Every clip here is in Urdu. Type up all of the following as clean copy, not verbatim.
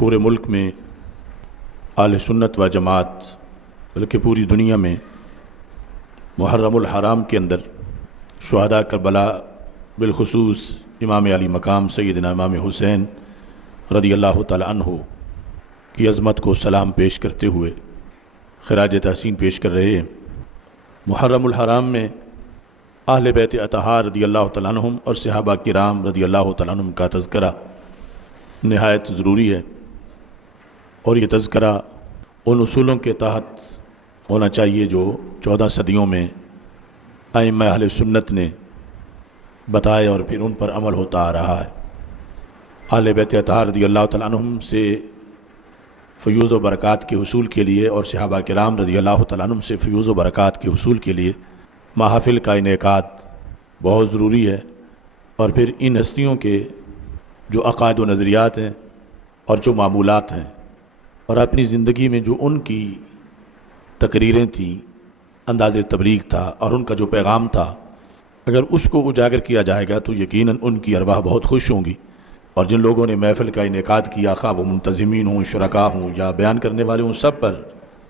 پورے ملک میں اہل سنت و جماعت بلکہ پوری دنیا میں محرم الحرام کے اندر شہداء کربلا بالخصوص امام علی مقام سیدنا امام حسین رضی اللہ تعالی عنہ کی عظمت کو سلام پیش کرتے ہوئے خراج تحسین پیش کر رہے ہیں۔ محرم الحرام میں اہل بیت اطہار رضی اللہ تعالیٰ عنہم اور صحابہ کرام رضی اللہ تعالیٰ عنہم کا تذکرہ نہایت ضروری ہے، اور یہ تذکرہ ان اصولوں کے تحت ہونا چاہیے جو 14 صدیوں میں ائمہ اہل سنت نے بتائے اور پھر ان پر عمل ہوتا آ رہا ہے۔ اہل بیت اطہار رضی اللہ تعالیٰ عنہم سے فیوز و برکات کے حصول کے لیے اور صحابہ کرام رضی اللہ تعالیٰ عنہم سے فیوز و برکات کے حصول کے لیے محافل کا انعقاد بہت ضروری ہے، اور پھر ان ہستیوں کے جو عقائد و نظریات ہیں اور جو معمولات ہیں اور اپنی زندگی میں جو ان کی تقریریں تھیں، انداز تبلیغ تھا اور ان کا جو پیغام تھا، اگر اس کو اجاگر کیا جائے گا تو یقیناً ان کی ارواح بہت خوش ہوں گی، اور جن لوگوں نے محفل کا انعقاد کیا، خواہ وہ منتظمین ہوں، شرکاء ہوں یا بیان کرنے والے ہوں، سب پر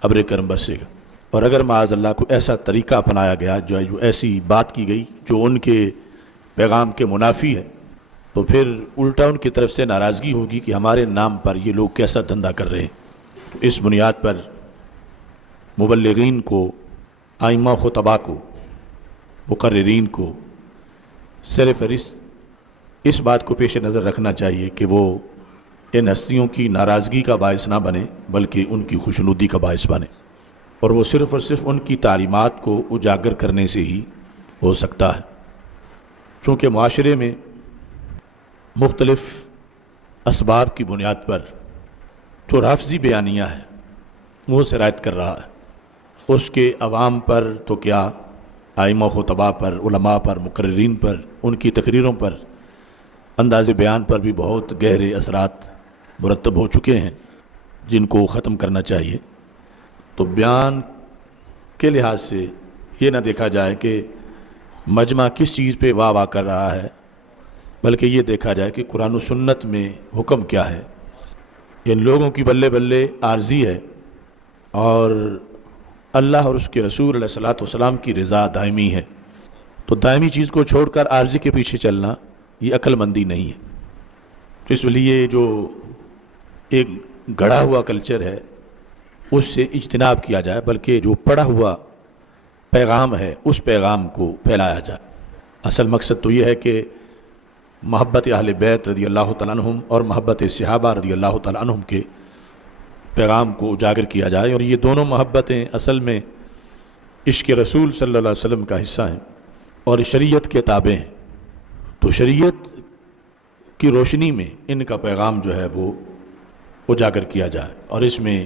ابر کرم برسے گا۔ اور اگر معاذ اللہ کو ایسا طریقہ اپنایا گیا جو ایسی بات کی گئی جو ان کے پیغام کے منافی ہے، تو پھر الٹا ان کی طرف سے ناراضگی ہوگی کہ ہمارے نام پر یہ لوگ کیسا دھندا کر رہے ہیں۔ تو اس بنیاد پر مبلغین کو، ائمہ خطباء کو، مقررین کو سر فہرست اس بات کو پیش نظر رکھنا چاہیے کہ وہ ان ہستیوں کی ناراضگی کا باعث نہ بنے بلکہ ان کی خوشنودی کا باعث بنے، اور وہ صرف اور صرف ان کی تعلیمات کو اجاگر کرنے سے ہی ہو سکتا ہے۔ چونکہ معاشرے میں مختلف اسباب کی بنیاد پر جو رافضی بیانیہ ہے وہ سرایت کر رہا ہے، اس کے عوام پر تو کیا، ائمہ خطباء پر، علماء پر، مقررین پر، ان کی تقریروں پر، انداز بیان پر بھی بہت گہرے اثرات مرتب ہو چکے ہیں جن کو ختم کرنا چاہیے۔ تو بیان کے لحاظ سے یہ نہ دیکھا جائے کہ مجمع کس چیز پہ واہ واہ کر رہا ہے، بلکہ یہ دیکھا جائے کہ قرآن و سنت میں حکم کیا ہے۔ ان لوگوں کی بلے بلے عارضی ہے، اور اللہ اور اس کے رسول علیہ الصلوۃ والسلام کی رضا دائمی ہے، تو دائمی چیز کو چھوڑ کر عارضی کے پیچھے چلنا یہ عقل مندی نہیں ہے۔ اس لیے جو ایک گڑھا ہوا کلچر ہے اس سے اجتناب کیا جائے، بلکہ جو پڑھا ہوا پیغام ہے اس پیغام کو پھیلایا جائے۔ اصل مقصد تو یہ ہے کہ محبت اہل بیت رضی اللہ تعالیٰ عنہم اور محبت صحابہ رضی اللہ تعالیٰ عنہم کے پیغام کو اجاگر کیا جائے، اور یہ دونوں محبتیں اصل میں عشق رسول صلی اللہ علیہ وسلم کا حصہ ہیں اور شریعت کے تابع ہیں۔ تو شریعت کی روشنی میں ان کا پیغام جو ہے وہ اجاگر کیا جائے، اور اس میں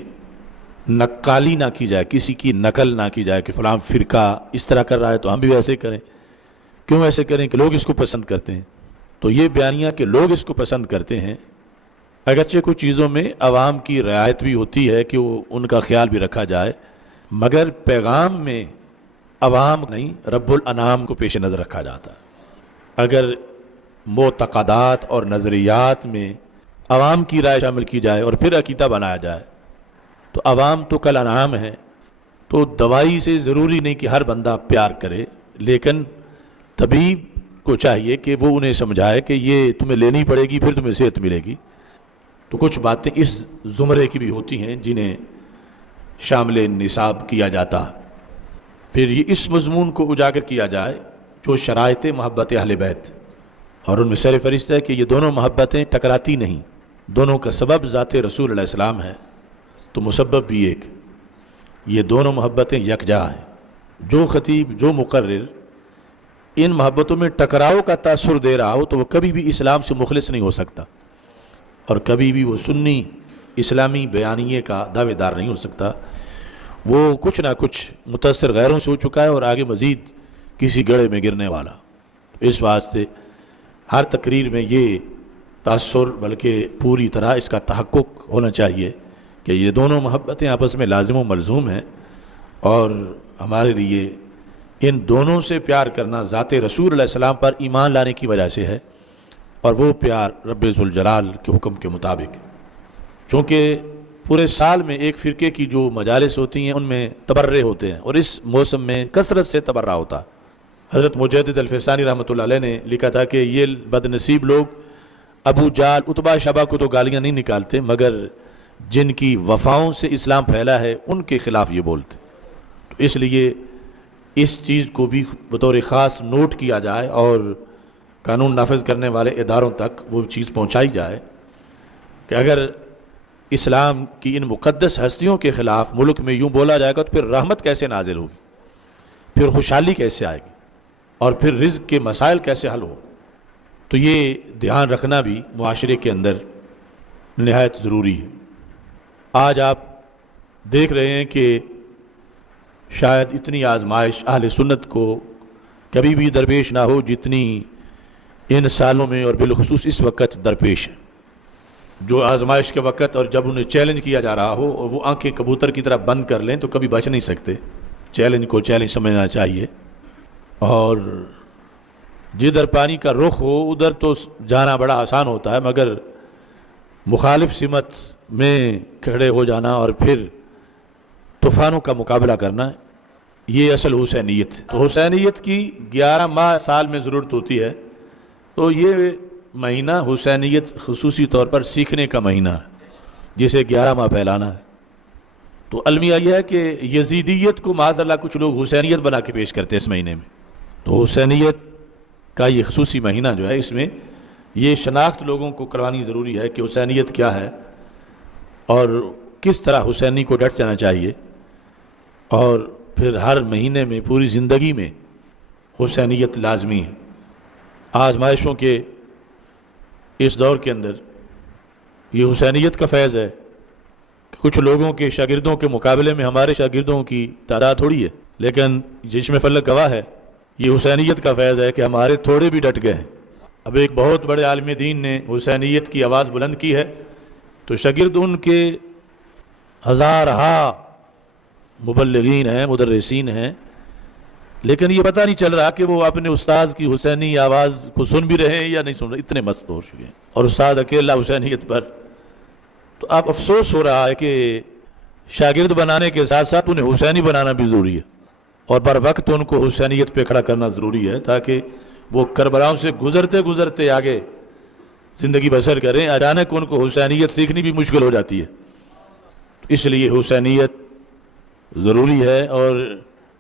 نقالی نہ کی جائے، کسی کی نقل نہ کی جائے کہ فلاں فرقہ اس طرح کر رہا ہے تو ہم بھی ویسے کریں۔ کیوں ایسے کریں؟ کہ لوگ اس کو پسند کرتے ہیں۔ تو یہ بیانیہ کہ لوگ اس کو پسند کرتے ہیں، اگرچہ کچھ چیزوں میں عوام کی رعایت بھی ہوتی ہے کہ وہ ان کا خیال بھی رکھا جائے، مگر پیغام میں عوام نہیں، رب الانام کو پیش نظر رکھا جاتا ہے۔ اگر معتقدات اور نظریات میں عوام کی رائے شامل کی جائے اور پھر عقیدہ بنایا جائے تو عوام تو کل انعام ہے، تو دوائی سے ضروری نہیں کہ ہر بندہ پیار کرے، لیکن طبیب کو چاہیے کہ وہ انہیں سمجھائے کہ یہ تمہیں لینی پڑے گی، پھر تمہیں صحت ملے گی۔ تو کچھ باتیں اس زمرے کی بھی ہوتی ہیں جنہیں شامل نصاب کیا جاتا، پھر یہ اس مضمون کو اجاگر کیا جائے جو شرائط محبت اہل بیت، اور ان میں سر فہرست ہے کہ یہ دونوں محبتیں ٹکراتی نہیں، دونوں کا سبب ذات رسول علیہ السلام ہے، تو مسبب بھی ایک، یہ دونوں محبتیں یکجا ہیں۔ جو خطیب، جو مقرر ان محبتوں میں ٹکراؤ کا تاثر دے رہا ہو تو وہ کبھی بھی اسلام سے مخلص نہیں ہو سکتا، اور کبھی بھی وہ سنی اسلامی بیانیے کا دعوے دار نہیں ہو سکتا۔ وہ کچھ نہ کچھ متاثر غیروں سے ہو چکا ہے اور آگے مزید کسی گڑھے میں گرنے والا۔ اس واسطے ہر تقریر میں یہ تاثر بلکہ پوری طرح اس کا تحقق ہونا چاہیے کہ یہ دونوں محبتیں آپس میں لازم و ملزوم ہیں، اور ہمارے لیے ان دونوں سے پیار کرنا ذات رسول علیہ السلام پر ایمان لانے کی وجہ سے ہے، اور وہ پیار رب ذوالجلال کے حکم کے مطابق۔ چونکہ پورے سال میں ایک فرقے کی جو مجالس ہوتی ہیں ان میں تبرع ہوتے ہیں، اور اس موسم میں کثرت سے تبرع ہوتا ہے۔ حضرت مجدد الفسانی رحمۃ اللہ علیہ نے لکھا تھا کہ یہ بد نصیب لوگ ابو جہل عتبہ شبہ کو تو گالیاں نہیں نکالتے، مگر جن کی وفاؤں سے اسلام پھیلا ہے ان کے خلاف یہ بولتے، تو اس لیے اس چیز کو بھی بطور خاص نوٹ کیا جائے اور قانون نافذ کرنے والے اداروں تک وہ چیز پہنچائی جائے کہ اگر اسلام کی ان مقدس ہستیوں کے خلاف ملک میں یوں بولا جائے گا تو پھر رحمت کیسے نازل ہوگی، پھر خوشحالی کیسے آئے گی، اور پھر رزق کے مسائل کیسے حل ہو۔ تو یہ دھیان رکھنا بھی معاشرے کے اندر نہایت ضروری ہے۔ آج آپ دیکھ رہے ہیں کہ شاید اتنی آزمائش اہل سنت کو کبھی بھی درپیش نہ ہو جتنی ان سالوں میں، اور بالخصوص اس وقت درپیش ہے۔ جو آزمائش کے وقت اور جب انہیں چیلنج کیا جا رہا ہو اور وہ آنکھیں کبوتر کی طرح بند کر لیں تو کبھی بچ نہیں سکتے۔ چیلنج کو چیلنج سمجھنا چاہیے، اور جدھر پانی کا رخ ہو ادھر تو جانا بڑا آسان ہوتا ہے، مگر مخالف سمت میں کھڑے ہو جانا اور پھر طوفانوں کا مقابلہ کرنا، یہ اصل حسینیت۔ تو حسینیت کی 11 ماہ سال میں ضرورت ہوتی ہے، تو یہ مہینہ حسینیت خصوصی طور پر سیکھنے کا مہینہ ہے جسے 11 ماہ پھیلانا ہے۔ تو المیہ یہ ہے کہ یزیدیت کو معاذ اللہ کچھ لوگ حسینیت بنا کے پیش کرتے ہیں اس مہینے میں۔ تو حسینیت کا یہ خصوصی مہینہ جو ہے، اس میں یہ شناخت لوگوں کو کروانی ضروری ہے کہ حسینیت کیا ہے اور کس طرح حسینی کو ڈٹ جانا چاہیے، اور پھر ہر مہینے میں پوری زندگی میں حسینیت لازمی ہے۔ آزمائشوں کے اس دور کے اندر یہ حسینیت کا فیض ہے کہ کچھ لوگوں کے شاگردوں کے مقابلے میں ہمارے شاگردوں کی تعداد تھوڑی ہے، لیکن جس میں فلک گواہ ہے یہ حسینیت کا فیض ہے کہ ہمارے تھوڑے بھی ڈٹ گئے ہیں۔ اب ایک بہت بڑے عالم دین نے حسینیت کی آواز بلند کی ہے تو شاگرد ان کے ہزارہا مبلغین ہیں، مدرسین ہیں، لیکن یہ پتہ نہیں چل رہا کہ وہ اپنے استاذ کی حسینی آواز کو سن بھی رہے ہیں یا نہیں سن رہے، اتنے مست ہو چکے ہیں، اور استاد اکیلا حسینیت پر۔ تو اب افسوس ہو رہا ہے کہ شاگرد بنانے کے ساتھ ساتھ انہیں حسینی بنانا بھی ضروری ہے، اور بر وقت ان کو حسینیت پہ کھڑا کرنا ضروری ہے تاکہ وہ کربلاؤں سے گزرتے گزرتے آگے زندگی بسر کریں۔ اچانک ان کو حسینیت سیکھنی بھی مشکل ہو جاتی ہے، اس لیے حسینیت ضروری ہے، اور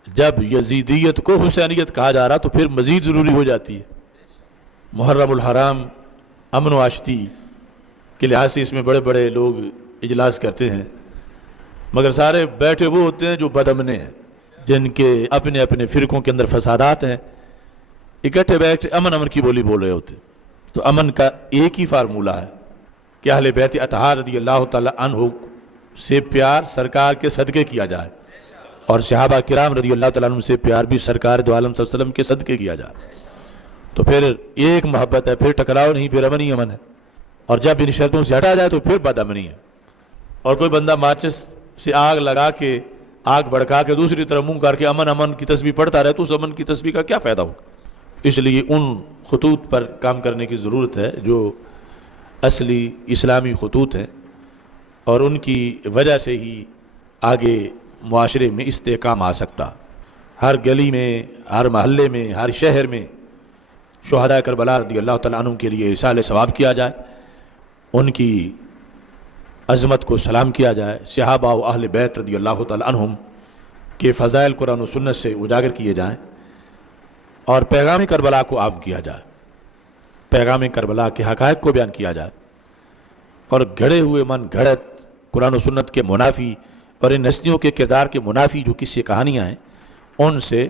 جب یزیدیت کو حسینیت کہا جا رہا تو پھر مزید ضروری ہو جاتی ہے۔ محرم الحرام امن و آشتی کے لحاظ سے اس میں بڑے بڑے لوگ اجلاس کرتے ہیں، مگر سارے بیٹھے وہ ہوتے ہیں جو بدامنے ہیں، جن کے اپنے اپنے فرقوں کے اندر فسادات ہیں، اکٹھے بیٹھے امن کی بولی بول رہے ہوتے۔ تو امن کا ایک ہی فارمولہ ہے کہ اہل بیت اطہار رضی اللہ تعالی عنہ سے پیار سرکار کے صدقے کیا جائے، اور صحابہ کرام رضی اللہ تعالیٰ عنہ سے پیار بھی سرکار دو عالم صلی اللہ علیہ وسلم کے صدقے کیا جائے، تو پھر ایک محبت ہے، پھر ٹکراؤ نہیں، پھر امن ہی امن ہے۔ اور جب ان شرطوں سے ہٹا جائے تو پھر بد امنی ہے، اور کوئی بندہ ماچس سے آگ لگا کے آگ بھڑکا کے دوسری طرف منہ کر کے امن کی تسبیح پڑھتا رہے تو اس امن کی تسبیح کا کیا فائدہ ہوگا؟ اس لیے ان خطوط پر کام کرنے کی ضرورت ہے جو اصلی اسلامی خطوط ہیں، اور ان کی وجہ سے ہی آگے معاشرے میں استحکام آ سکتا۔ ہر گلی میں، ہر محلے میں، ہر شہر میں شہداء کربلا رضی اللہ تعالیٰ عنہ کے لیے احسان ثواب کیا جائے، ان کی عظمت کو سلام کیا جائے، صحابہ و اہل بیت رضی اللہ تعالیٰ عنہم کے فضائل قرآن و سنت سے اجاگر کیے جائیں، اور پیغام کربلا کو عام کیا جائے، پیغام کربلا کے حقائق کو بیان کیا جائے، اور گھڑے ہوئے من گھڑت قرآن و سنت کے منافی اور ان ہستیوں کے کردار کے منافی جو قصے کہانیاں ہیں ان سے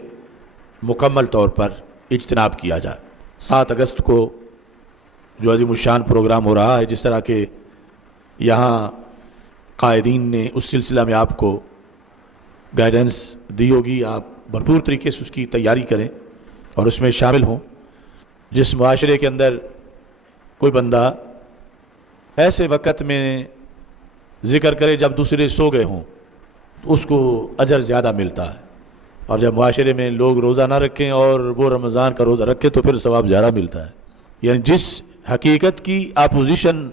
مکمل طور پر اجتناب کیا جائے۔ 7 اگست کو جو عظیم الشان پروگرام ہو رہا ہے، جس طرح کہ یہاں قائدین نے اس سلسلہ میں آپ کو گائیڈنس دی ہوگی، آپ بھرپور طریقے سے اس کی تیاری کریں اور اس میں شامل ہوں۔ جس معاشرے کے اندر کوئی بندہ ایسے وقت میں ذکر کرے جب دوسرے سو گئے ہوں تو اس کو اجر زیادہ ملتا ہے، اور جب معاشرے میں لوگ روزہ نہ رکھیں اور وہ رمضان کا روزہ رکھے تو پھر ثواب زیادہ ملتا ہے۔ یعنی جس حقیقت کی اپوزیشن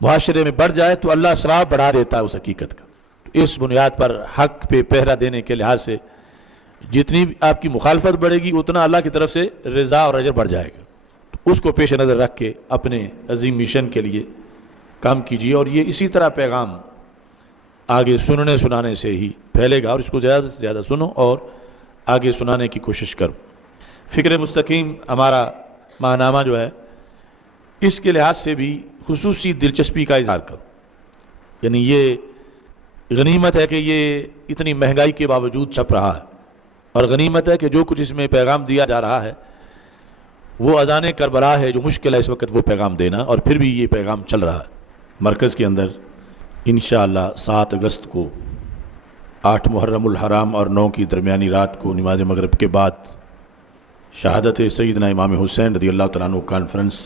معاشرے میں بڑھ جائے تو اللہ اسراف بڑھا دیتا ہے اس حقیقت کا. تو اس بنیاد پر حق پہ پہرا دینے کے لحاظ سے جتنی بھی آپ کی مخالفت بڑھے گی اتنا اللہ کی طرف سے رضا اور اجر بڑھ جائے گا. تو اس کو پیش نظر رکھ کے اپنے عظیم مشن کے لیے کام کیجیے. اور یہ اسی طرح پیغام آگے سننے سنانے سے ہی پھیلے گا, اور اس کو زیادہ سے زیادہ سنو اور آگے سنانے کی کوشش کرو. فکر مستقیم ہمارا ماہنامہ جو ہے اس کے لحاظ سے بھی خصوصی دلچسپی کا اظہار کرو. یعنی یہ غنیمت ہے کہ یہ اتنی مہنگائی کے باوجود چھپ رہا ہے, اور غنیمت ہے کہ جو کچھ اس میں پیغام دیا جا رہا ہے وہ اذان کربلا ہے, جو مشکل ہے اس وقت وہ پیغام دینا, اور پھر بھی یہ پیغام چل رہا ہے. مرکز کے اندر انشاءاللہ 7 اگست کو 8 محرم الحرام اور 9 کی درمیانی رات کو نماز مغرب کے بعد شہادت سیدنا امام حسین رضی اللہ تعالیٰ عنہ کانفرنس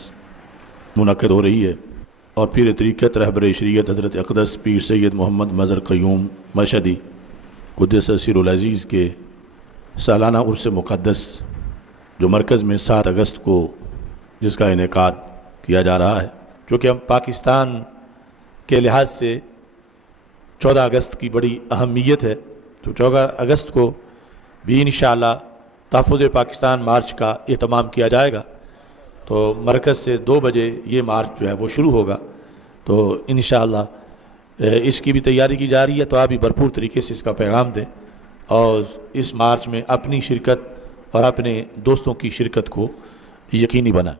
منعقد ہو رہی ہے. اور پیر طریقت رہبر شریعت حضرت اقدس پیر سید محمد مظہر قیوم مشہدی قدس سر العزیز کے سالانہ عرس مقدس جو مرکز میں 7 اگست کو جس کا انعقاد کیا جا رہا ہے, چونکہ ہم پاکستان کے لحاظ سے 14 اگست کی بڑی اہمیت ہے, تو 14 اگست کو بھی انشاءاللہ تحفظ پاکستان مارچ کا اہتمام کیا جائے گا. تو مرکز سے 2 بجے یہ مارچ جو ہے وہ شروع ہوگا. تو انشاءاللہ اس کی بھی تیاری کی جا رہی ہے, تو آپ بھی بھرپور طریقے سے اس کا پیغام دیں اور اس مارچ میں اپنی شرکت اور اپنے دوستوں کی شرکت کو یقینی بنائیں.